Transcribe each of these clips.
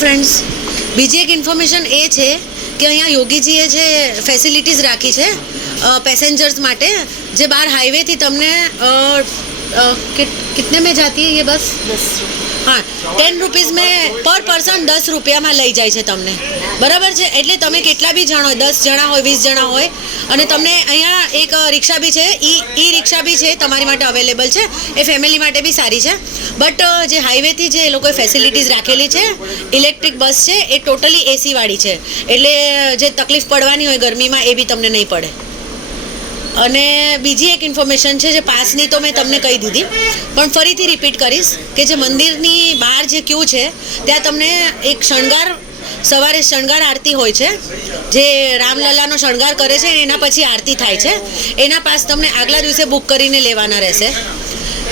Friends, બીજી એક information એ છે કે અહીંયા યોગીજીએ જે ફેસિલિટીઝ રાખી છે પેસેન્જર્સ માટે, જે બહાર હાઈવેથી તમને कितने में जाती है ये बस? 10 हाँ, 10 रुपीज़ में पर पर्सन 10 રૂપિયામાં લઈ જાય છે તમને, બરાબર છે? એટલે તમે કેટલા બી જણ હોય, 10 જણા હોય, 20 જણા હોય, અને તમને અહીંયા એક રિક્ષા બી છે, ઈ રિક્ષા બી છે તમારી માટે અવેલેબલ છે. એ ફેમિલી માટે બી સારી છે. બટ જે હાઈવેથી જે લોકોએ ફેસિલિટીઝ રાખેલી છે, ઇલેક્ટ્રિક બસ છે, એ ટોટલી એસી વાળી છે. એટલે જે તકલીફ પડવાની હોય ગરમીમાં એ બી તમને નહીં પડે. અને બીજી એક ઇન્ફોર્મેશન છે, જે પાસની તો મેં તમને કહી દીધી, પણ ફરીથી રિપીટ કરીશ કે જે મંદિરની બહાર જે ક્યુ છે ત્યાં તમને એક સવારે શણગાર આરતી હોય છે, જે રામલલાનો શણગાર કરે છે, એના પછી આરતી થાય છે. એના પાસ તમને આગલા દિવસે બુક કરીને લેવાના રહેશે.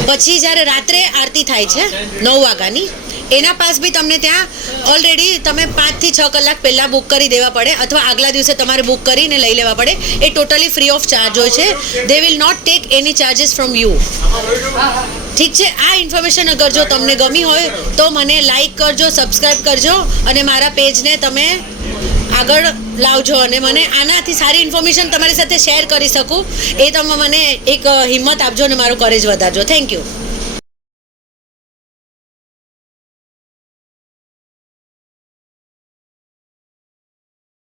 પછી જ્યારે રાત્રે આરતી થાય છે 9 વાગ્યાની, એના પાસ બી તમને ત્યાં ઓલરેડી તમે 5 થી 6 કલાક પહેલાં બુક કરી દેવા પડે, અથવા આગલા દિવસે તમારે બુક કરીને લઈ લેવા પડે. એ ટોટલી ફ્રી ઓફ ચાર્જ હોય છે. They will not take any charges from you. ઠીક છે? આ ઇન્ફોર્મેશન અગર જો તમને ગમી હોય તો મને લાઈક કરજો, સબસ્ક્રાઈબ કરજો, અને મારા પેજને તમે આગળ લાવજો, અને મને આનાથી સારી ઇન્ફોર્મેશન તમારી સાથે શેર કરી શકું એ તમે મને એક હિંમત આપજો અને મારો કરેજ વધારજો. Thank you.